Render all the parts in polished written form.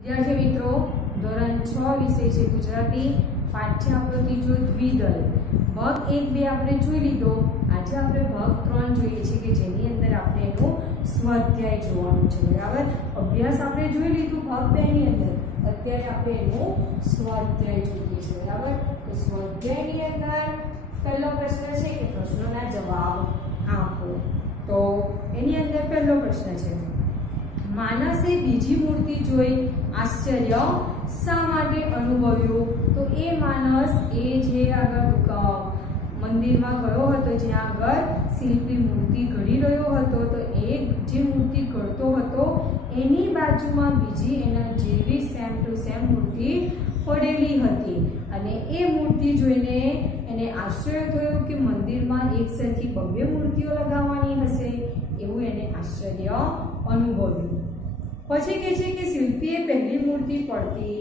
विद्यार्थी मित्रों धोरण 6 विषय है गुजराती पाठ है आपणो तीजो द्विदल भाग 1-2 आपणे जोई लीधो। आज आपणे भाग 3 જોઈએ છે કે જેની અંદર આપણે એનો સ્વાધ્યાય જોવાનો છે। બરાબર અભ્યાસ આપણે જોઈ લીધું ભાગ 2 ની અંદર, અત્યારે આપણે એનો સ્વાધ્યાય જોઈએ છે। બરાબર તો સ્વાધ્યાયની અંદર પહેલો પ્રશ્ન છે કે પ્રશ્નોના જવાબ આપો। તો એની અંદર પહેલો પ્રશ્ન છે માનસે બીજી મૂર્તિ જોઈ આશ્ચર્ય શા માટે અનુભવ્યું? તો એ માનસ એ જે આગળ મંદિરમાં ગયો હતો જ્યાં આગળ શિલ્પી મૂર્તિ ઘડી રહ્યો હતો, તો એ જે મૂર્તિ ઘડતો હતો એની બાજુમાં બીજી એના જેવી સેમ ટુ સેમ મૂર્તિ પડેલી હતી અને એ મૂર્તિ જોઈને એને આશ્ચર્ય થયું કે મંદિરમાં એક સરખી બબ્બે મૂર્તિઓ લગાવવાની હશે, એવું એને આશ્ચર્ય અનુભવ્યું। પછી કહે છે કે શિલ્પીએ પહેલી મૂર્તિ પડતી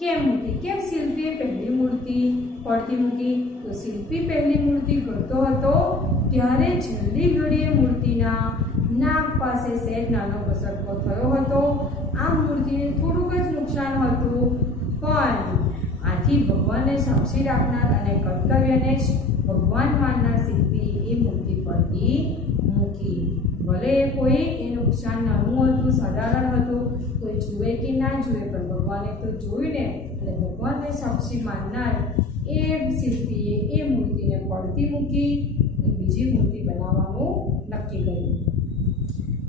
કેમ મૂકી? કેમ શિલ્પીએ પહેલી મૂર્તિ પડતી મૂકી? તો શિલ્પી પહેલી મૂર્તિ ઘડતો હતો ત્યારે જલ્દી ઘડીએ મૂર્તિના નાક પાસે સહેજ નાનો ઘસરકો થયો હતો। આ મૂર્તિને થોડુંક જ નુકસાન હતું, પણ આથી ભગવાનને સાક્ષી રાખનાર અને કર્તવ્યને જ ભગવાન માનનાર શિલ્પી એ મૂર્તિ પડતી મૂકી। ભલે કોઈ એ નુકસાન નાનું હતું, સાધારણ હતું, કોઈ જુએ કે ના જુએ, પણ ભગવાને તો જોયું ને, એટલે ભગવાનને સાક્ષી માનનાર એ શિલ્પીએ એ મૂર્તિને પડતી મૂકી, બીજી મૂર્તિ બનાવવાનું નક્કી કર્યું।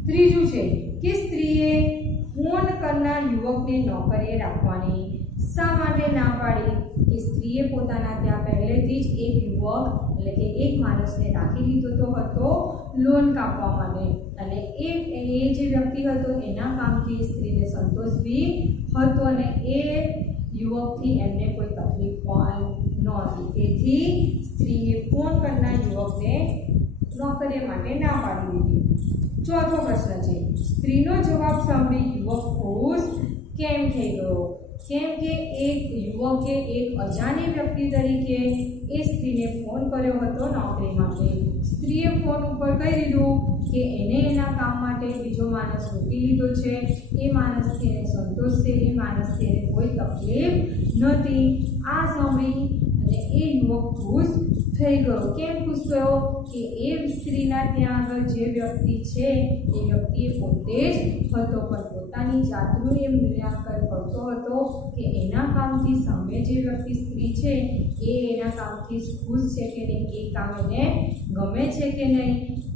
ત્રીજું છે કે સ્ત્રીએ ફોન કરનાર યુવકને નોકરીએ રાખવાની શા માટે ના પાડી? કે સ્ત્રીએ પોતાના ત્યાં પહેલેથી જ એક યુવક એટલે કે એક માણસને રાખી લીધો હતો લોન કાપવા માટે, અને એ જે વ્યક્તિ હતો એના કામથી સ્ત્રીને સંતોષ બી હતો અને એ યુવકથી એમને કોઈ તકલીફ પણ નહોતી, તેથી સ્ત્રીએ ફોન કરનાર યુવકને નોકરી માટે ના પાડી દીધી। ચોથો પ્રશ્ન છે સ્ત્રીનો જવાબ સાંભળી યુવક ખુશ કેમ થઈ ગયો? કેમ કે એક યુવકે એક અજાણી વ્યક્તિ તરીકે એ સ્ત્રીને ફોન કર્યો હતો નોકરી માટે। સ્ત્રીએ ફોન ઉપર કહી દીધું કે એને એના કામ માટે બીજો માણસ મૂકી લીધો છે, એ માણસથી એને સંતોષ છે, એ માણસથી એને કોઈ તકલીફ નથી। આ સાંભળી અને એ યુવક ખુશ થઈ ગયો। કેમ ખુશ થયો? કે એ સ્ત્રીના ત્યાં આગળ જે વ્યક્તિ છે એ વ્યક્તિ પોતે જ હતો, પણ પોતાની જાતનું એ મૂલ્યાંકન કરતો હતો કે એના કામથી સામે જે વ્યક્તિ સ્ત્રી છે એ એના કામથી ખુશ છે કે નહીં, એ કામ એને ગમે છે કે નહીં,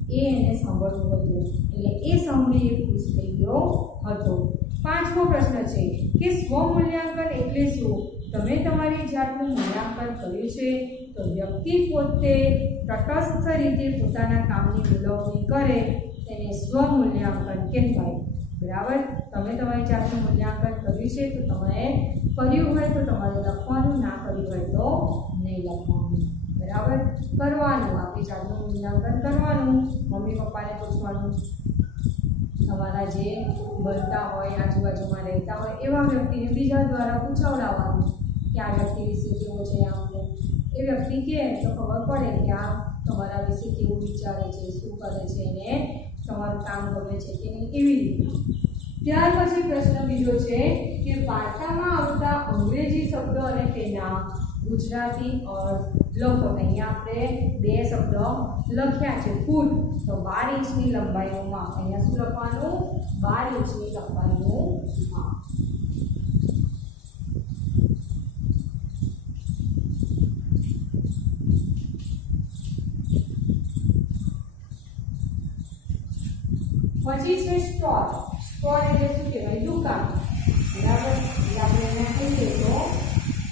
એ એને સાંભળવું હતું, એટલે એ સાંભળી એ ખુશ થઈ ગયો હતો। પાંચમો પ્રશ્ન છે કે સ્વમૂલ્યાંકન એટલે શું? તમે તમારી જાતનું મૂલ્યાંકન કર્યું છે? તો વ્યક્તિ પોતે તટસ્થ રીતે પોતાના કામની ઉજવણી કરે તેને સ્વમૂલ્યાંકન કહેવાય। બરાબર, તમે તમારી જાતનું મૂલ્યાંકન કર્યું છે તો તમે કર્યું હોય તો તમારે લખવાનું, ના કર્યું હોય તો નહીં લખવાનું। બરાબર, કરવાનું, આપણી જાતનું મૂલ્યાંકન કરવાનું, મમ્મી પપ્પાને પૂછવાનું, તમારા જે બનતા હોય આજુબાજુમાં રહેતા હોય એવા વ્યક્તિને બીજા દ્વારા પૂછાવડાવવાનું કે આ વ્યક્તિ વિશે કેવો છે, આમ એ વ્યક્તિ કહે તો ખબર પડે કે આ તમારા વિશે કેવું વિચારે છે, શું કરે છે, ને તમારું કામ ગમે છે કે નહીં, એવી રીતે। ત્યાર પછી પ્રશ્ન બીજો છે કે વાર્તામાં આવતા અંગ્રેજી શબ્દો અને તેના ગુજરાતી અર્થ લખો। અહીંયા આપણે 2 શબ્દ લખ્યા છે। ફૂટ તો 12 ઇંચની લંબાઈનું માપ, અહીંયા શું લખવાનું? 12 ઇંચની લંબાઈનું માપ। પછી છે સ્ટોર। સ્ટોર એટલે શું કહેવાય? દુકાન। બરાબર, એટલે આપણે એને કહીએ તો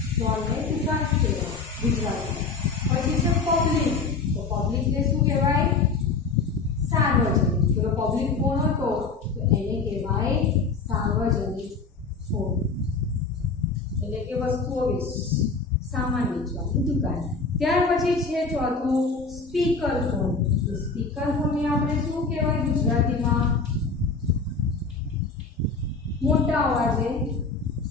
સ્ટોરને દુકાન કહેવાય ગુજરાતી। પછી છે પબ્લિક। તો પબ્લિકને શું કહેવાય? સાર્વજનિક। તો પબ્લિક કોણ હતો? તો એને કહેવાય સાર્વજનિક ફોન, એટલે કે વસ્તુઓ સામાન વેચવાની દુકાન। ત્યાર પછી છે ચોથું સ્પીકર ફોન। તો સ્પીકર ફોનને આપણે શું કહેવાય ગુજરાતીમાં? મોટા અવાજે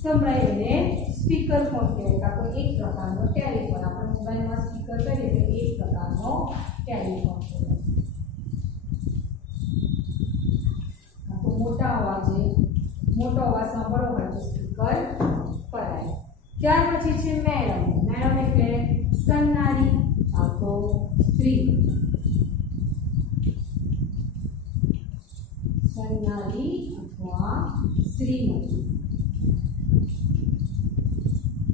સંભળાય એને સ્પીકર ફોન કહેવાય, કાં તો એક પ્રકારનો ટેલિફોન। આપણે મોબાઈલમાં સ્પીકર કરીએ તો એક પ્રકારનો ટેલિફોન કહેવાય, તો મોટા અવાજે મોટો અવાજ સાંભળવો હોય તો સ્પીકર કરાય. ત્યાર પછી છે મેડમ. મેડમ એટલે સન્નારી અથવા સ્ત્રી. સન્નારી અથવા શ્રીમતી.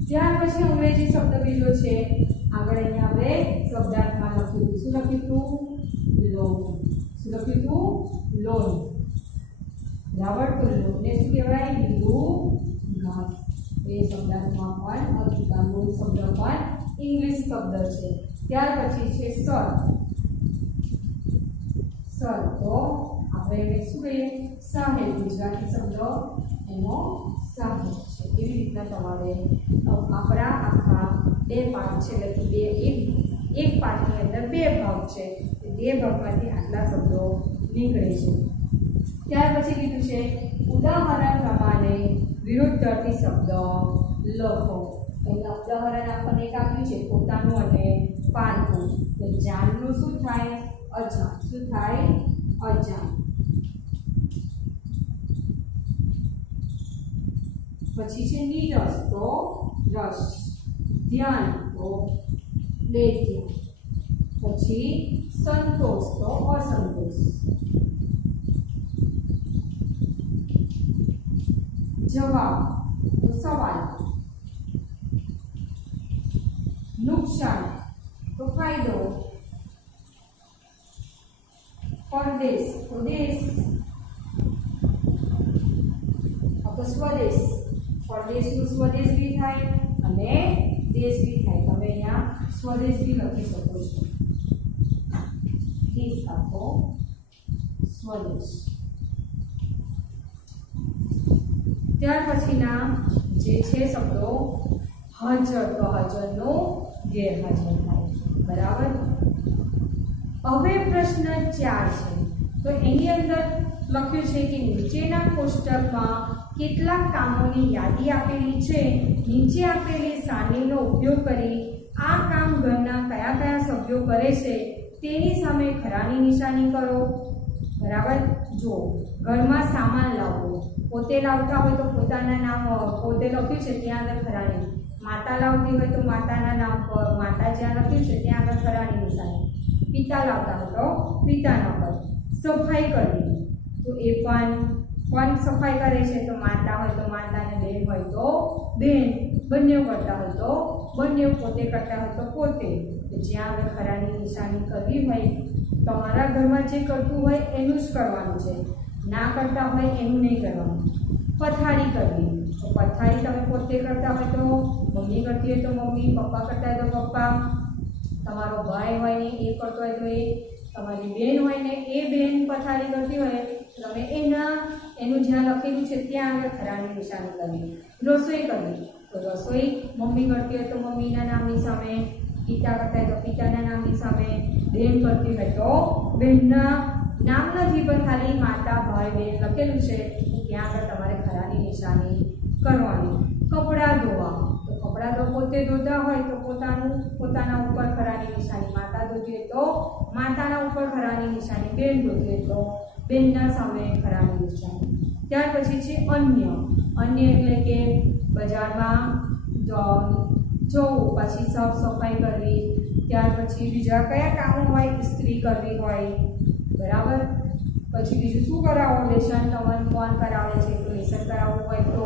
ત્યાર પછી અંગ્રેજી શબ્દ બીજો છે. આગળ અહીંયા આપણે શબ્દાર્થમાં લખ્યું. શું લખ્યું હતું? લોન. શું લખ્યું હતું? લોન. બરાબર. તો લોનને શું કહેવાય? લીલું ઘાસ. એ શબ્દાર્થમાં પણ અધિકાર લોન શબ્દ પણ ઇંગ્લિશ શબ્દ છે. ત્યાર પછી છે સર. સર તો આપણે એને શું કહીએ? સાહેબ. ગુજરાતી શબ્દ એનો સાહેબ છે. એવી રીતના તમારે આપણા આખા બે પાઠ છે, એટલે એક પાઠની અંદર બે ભાગ છે. બે ભાગમાંથી આટલા શબ્દો નીકળે છે. ત્યાર પછી કીધું છે ઉદાહરણ પ્રમાણે વિરુદ્ધાર્થી શબ્દ લખો. એના ઉદાહરણ આપણને એક આપ્યું છે પોતાનું અને પારકું. તો જાનનું શું થાય? અજાન. શું થાય? અજાન. પછી છે નીરસ તો રસ. ધ્યાન તો બેધ્યાન. પછી સંતોષ તો અસંતોષ. જવાબ તો સવાલ. નુકસાન તો ફાયદો. પરદેશ તો દેશ. સ્વદેશ. પરદેશનું સ્વદેશ બી થાય અને દેશ બી થાય. તમે અહીંયા સ્વદેશ બી લખી શકો છો. દેશ આપો સ્વદેશ. ત્યાર પછીના જે છે શબ્દો હાજર. તો હાજરનો ગેરહાજર થાય. બરાબર. હવે પ્રશ્ન 4 છે. તો એની અંદર લખ્યું છે કે નીચેના કોષ્ટકમાં કેટલાક કામોની યાદી આપેલી છે. નીચે આપેલી સારણીનો ઉપયોગ કરી આ કામ ઘરના કયા કયા સભ્યો કરે છે તેની સામે ખરાની નિશાની કરો. બરાબર. જો ઘરમાં સામાન લાવવો, પોતે લાવતા હોય તો પોતાના નામ પોતે લખ્યું છે ત્યાં આગળ ખરાની. માતા લાવતી હોય તો માતાના નામ પર, માતા જ્યાં લખ્યું છે ત્યાં આગળ ખરાની નિશાની. પિતા લાવતા હોય તો પિતાના પર. સફાઈ કરવી તો એ પણ કોણ સફાઈ કરે છે? તો માતા હોય તો માતાને, બેન હોય તો બેન, બંને કરતા હોય તો બંને, પોતે કરતા હોય તો પોતે. જ્યાં આગળ ખરાની નિશાની કરવી હોય તમારા ઘરમાં જે કરતું હોય એનું જ કરવાનું છે. ના કરતા હોય એનું નહીં કરવાનું. પથારી કરવી તો પથારી તમે પોતે કરતા હોય તો મમ્મી કરતી હોય તો મમ્મી, પપ્પા કરતા હોય તો પપ્પા, તમારો ભાઈ હોય ને એ કરતો હોય તો એ, તમારી બેન હોય ને એ બેન પથારી કરતી હોય તમે એનું જ્યાં લખેલું છે ત્યાં આગળ ખરાની નિશાની કરવી. રસોઈ કરવી તો રસોઈ મમ્મી કરતી હોય તો મમ્મીના નામની સામે, પિતા કરતા હોય તો પિતાના નામની સામે, બેન કરતી હોય તો બહેનના નામ નથી પણ ખાલી માતા, ભાઈ, બેન લખેલું છે ત્યાં આગળ તમારે ખરાની નિશાની કરવાની. કપડાં ધોવા તો કપડાં તો પોતે ધોતા હોય તો પોતાના ઉપર ખરાની નિશાની. માતા ધોતી હોય તો માતાના ઉપર ખરાની નિશાની. બેન ધોતી હોય તો બેનના સામે ખરાની નિશાની. ત્યાર પછી છે અન્ય. અન્ય એટલે કે બજારમાં જવું, પછી સાફ સફાઈ કરવી. ત્યાર પછી બીજા કયા કામો હોય? ઇસ્ત્રી કરવી હોય. બરાબર. પછી બીજું શું કરાવો? લેસન તમને કોણ કરાવે છે તો લેસન કરાવવું હોય તો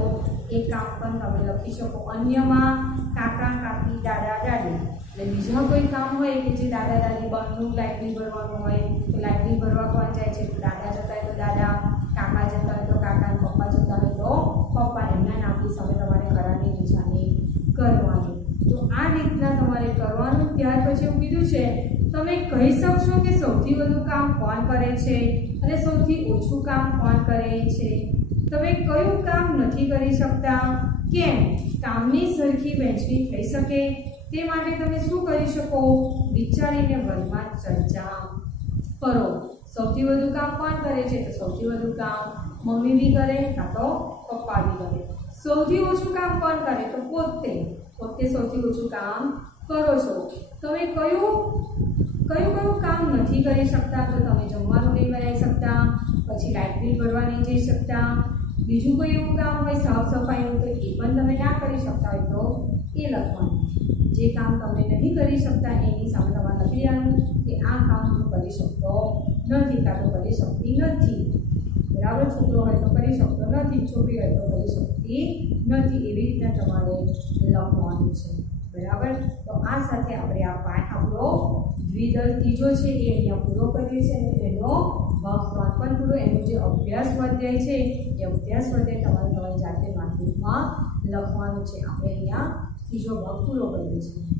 એ કામ પણ તમે લખી શકો. અન્યમાં કાકા, કાકી, દાદા, દાદી. એટલે બીજા કોઈ કામ હોય કે જે દાદા દાદી બનનું લાઇટ બિલ ભરવાનું હોય તો લાઇટ બિલ ભરવા કોણ જાય છે? તો દાદા જતા હોય તો દાદા, કાકા જતા હોય તો કાકા, પપ્પા જતા હોય તો પપ્પા. એમના નામની સામે તમારે ખરાની નિશાની કરવાની. તો આ રીતના તમારે કરવાનું. ત્યાર પછી એવું કીધું છે તમે કહી શકશો કે સૌથી વધુ કામ કોણ કરે છે અને સૌથી ઓછું કામ કોણ કરે છે. તમે કયું કામ નથી કરી શકતા? કેમ? કામની સરખી વહેંચણી થઈ શકે તે માટે તમે શું કરી શકો? વિચારીને વર્ગમાં ચર્ચા કરો. સૌથી વધુ કામ કોણ કરે છે? તો સૌથી વધુ કામ મમ્મી બી કરે કાં તો પપ્પા બી કરે. સૌથી ઓછું કામ કોણ કરે? તો પોતે સૌથી ઓછું કામ કરો છો. તમે કયું કામ નથી કરી શકતા? તો તમે જમવાનું નહીં બનાવી શકતા, પછી લાઇટ બિલ ભરવા નહીં જઈ શકતા, બીજું કોઈ એવું કામ હોય સાફ સફાઈનું તો એ પણ તમે ના કરી શકતા હોય તો એ લખવાનું. જે કામ તમે નહીં કરી શકતા એની સામે તમારે લખી દેવાનું કે આ કામ હું કરી શકતો નથી કાં તો કરી શકતી નથી. બરાબર, છોકરો હોય તો કરી શકતો નથી, છોકરી હોય તો કરી શકતી નથી, એવી રીતના તમારે લખવાનું છે. બરાબર, તો આ સાથે આપણે આ પાઠ આપણો દ્વિદલ ત્રીજો છે એ અહીંયા પૂરો કરીએ છીએ અને એનો ભાગ 3 પણ પૂરો. એનો જે અભ્યાસ સ્વાધ્યાય છે એ અભ્યાસ સ્વાધ્યાય તમારે તમારી જાતે નોટબુકમાં લખવાનું છે. આપણે અહીંયા ત્રીજો ભાગ પૂરો કરીએ છીએ.